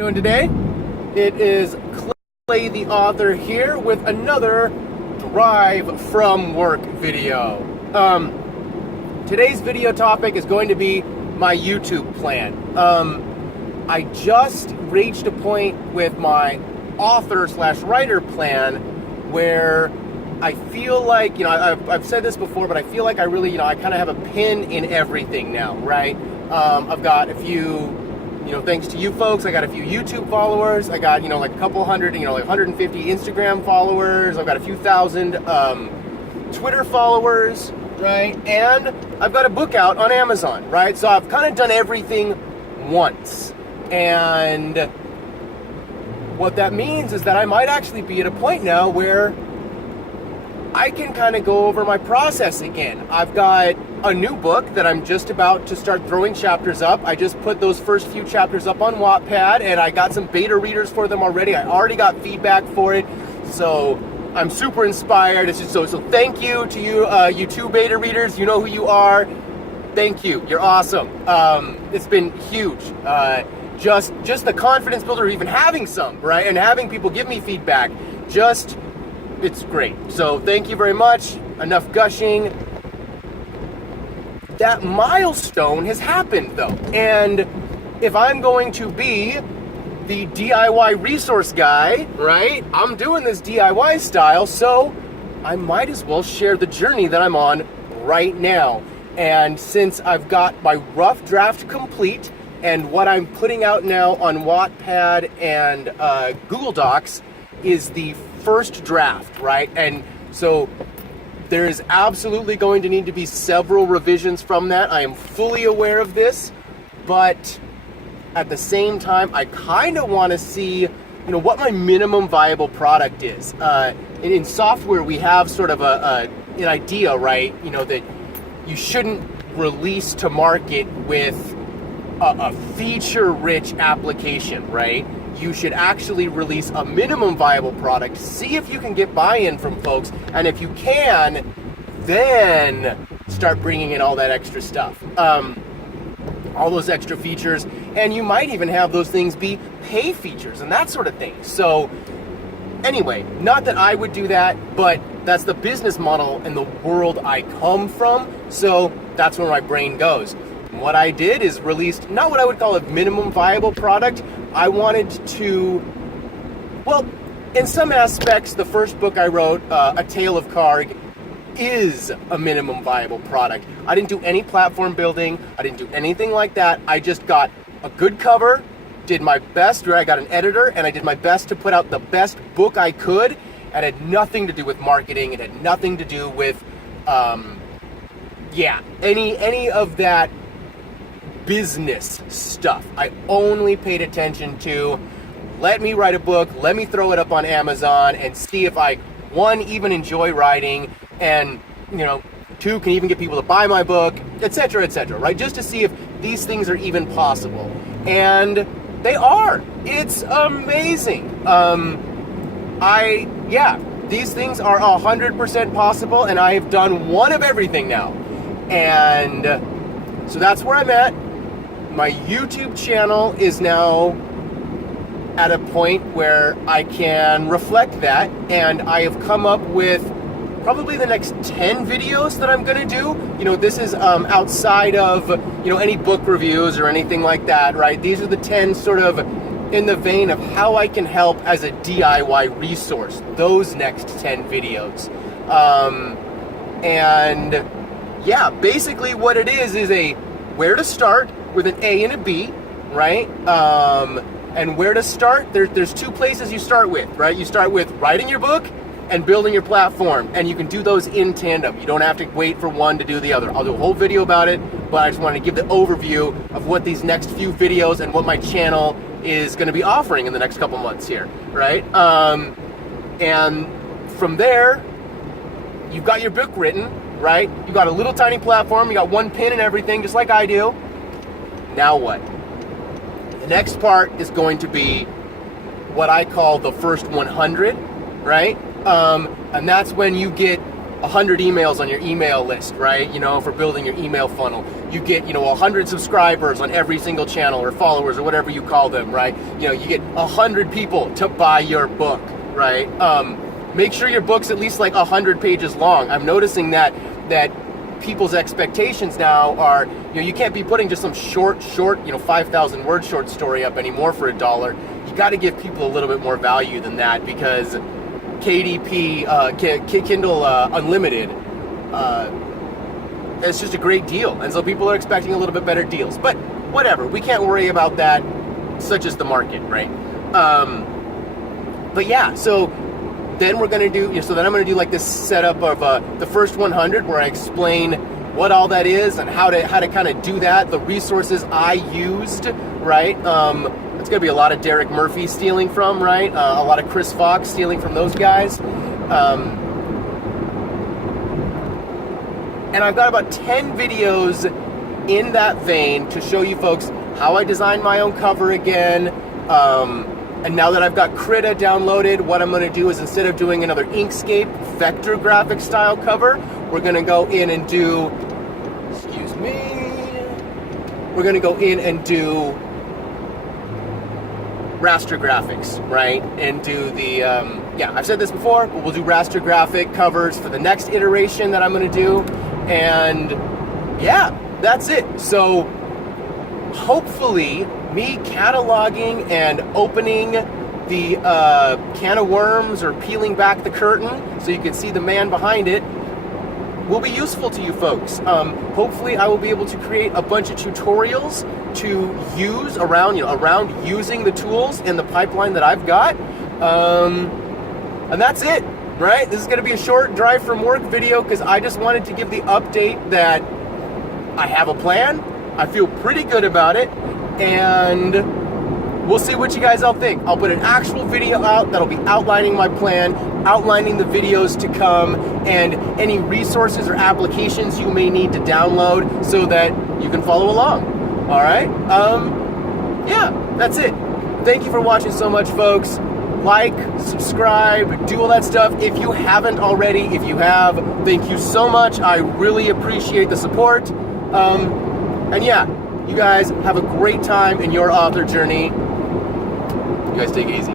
Doing today? It is Clay the author here with another drive from work video. Today's video topic is going to be my YouTube plan. I just reached a point with my author/writer plan where I feel like, I've said this before, but I feel like I really, I kind of have a pin in everything now, right? I've got a few, thanks to you folks, I got a few YouTube followers. I got, like a couple hundred, like 150 Instagram followers. I've got a few thousand Twitter followers, right? And I've got a book out on Amazon, right? So I've kind of done everything once. And what that means is that I might actually be at a point now where I can kind of go over my process again. I've got a new book that I'm just about to start throwing chapters up. I just put those first few chapters up on Wattpad, and I got some beta readers for them already. I already got feedback for it, so I'm super inspired. It's just so thank you to you two beta readers. You know who you are. Thank you. You're awesome. It's been huge. Just the confidence builder of even having some, right? And having people give me feedback. It's great. So thank you very much. Enough gushing. That milestone has happened though. And if I'm going to be the DIY resource guy, right? I'm doing this DIY style, so I might as well share the journey that I'm on right now. And since I've got my rough draft complete and what I'm putting out now on Wattpad and Google Docs is the first draft, right? And so there is absolutely going to need to be several revisions from that. I am fully aware of this, but at the same time, I kind of want to see, what my minimum viable product is. In software, we have sort of an idea, right? That you shouldn't release to market with a feature-rich application, right? You should actually release a minimum viable product, see if you can get buy-in from folks, and if you can, then start bringing in all that extra stuff, all those extra features, and you might even have those things be pay features and that sort of thing. So anyway, not that I would do that, but that's the business model and the world I come from, so that's where my brain goes. What I did is released not what I would call a minimum viable product. I wanted to, in some aspects, the first book I wrote, A Tale of Karg, is a minimum viable product. I didn't do any platform building. I didn't do anything like that. I just got a good cover, did my best, where I got an editor, and I did my best to put out the best book I could. It had nothing to do with marketing. It had nothing to do with, any of that business stuff. I only paid attention to, let me write a book, let me throw it up on Amazon and see if I, one, even enjoy writing, and, two, can even get people to buy my book, etc., right? Just to see if these things are even possible. And they are. It's amazing. These things are 100% possible, and I have done one of everything now. And so that's where I'm at. My YouTube channel is now at a point where I can reflect that, and I have come up with probably the next 10 videos that I'm gonna do. This is outside of, any book reviews or anything like that, right? These are the 10 sort of in the vein of how I can help as a DIY resource, those next 10 videos. Basically what it is a where to start with an A and a B, right? And where to start, there's two places you start with, right? You start with writing your book and building your platform, and you can do those in tandem. You don't have to wait for one to do the other. I'll do a whole video about it, but I just wanted to give the overview of what these next few videos and what my channel is going to be offering in the next couple months here, right? And from there, you've got your book written, right? You got a little tiny platform, you got one pin and everything, just like I do. Now what? The next part is going to be what I call the first 100, right? And that's when you get 100 emails on your email list, right? You know, for building your email funnel. You get, 100 subscribers on every single channel, or followers, or whatever you call them, right? You know, you get 100 people to buy your book, right? Make sure your book's at least like 100 pages long. I'm noticing that people's expectations now are, you can't be putting just some short, 5,000 word short story up anymore for $1. You got to give people a little bit more value than that, because KDP, Kindle Unlimited, it's just a great deal. And so people are expecting a little bit better deals. But whatever, we can't worry about that. Such is the market, right? But yeah, so then we're going to do, then I'm going to do like this setup of the first 100, where I explain what all that is and how to kind of do that, the resources I used, right? It's going to be a lot of Derek Murphy stealing from, right? A lot of Chris Fox stealing from those guys. And I've got about 10 videos in that vein to show you folks how I designed my own cover again. And now that I've got Krita downloaded, what I'm going to do is, instead of doing another Inkscape vector graphic style cover, we're going to go in and do, we're going to go in and do raster graphics, right? And do the, I've said this before, but we'll do raster graphic covers for the next iteration that I'm going to do. And yeah, that's it. So hopefully me cataloging and opening the can of worms, or peeling back the curtain so you can see the man behind it, will be useful to you folks. Hopefully I will be able to create a bunch of tutorials to use around using the tools in the pipeline that I've got. And that's it, right? This is going to be a short drive from work video, because I just wanted to give the update that I have a plan. I feel pretty good about it, and we'll see what you guys all think. I'll put an actual video out that'll be outlining my plan, outlining the videos to come, and any resources or applications you may need to download so that you can follow along. All right? Yeah, that's it. Thank you for watching so much, folks. Like, subscribe, do all that stuff. If you haven't already, if you have, thank you so much. I really appreciate the support. And yeah, you guys have a great time in your author journey. You guys take it easy.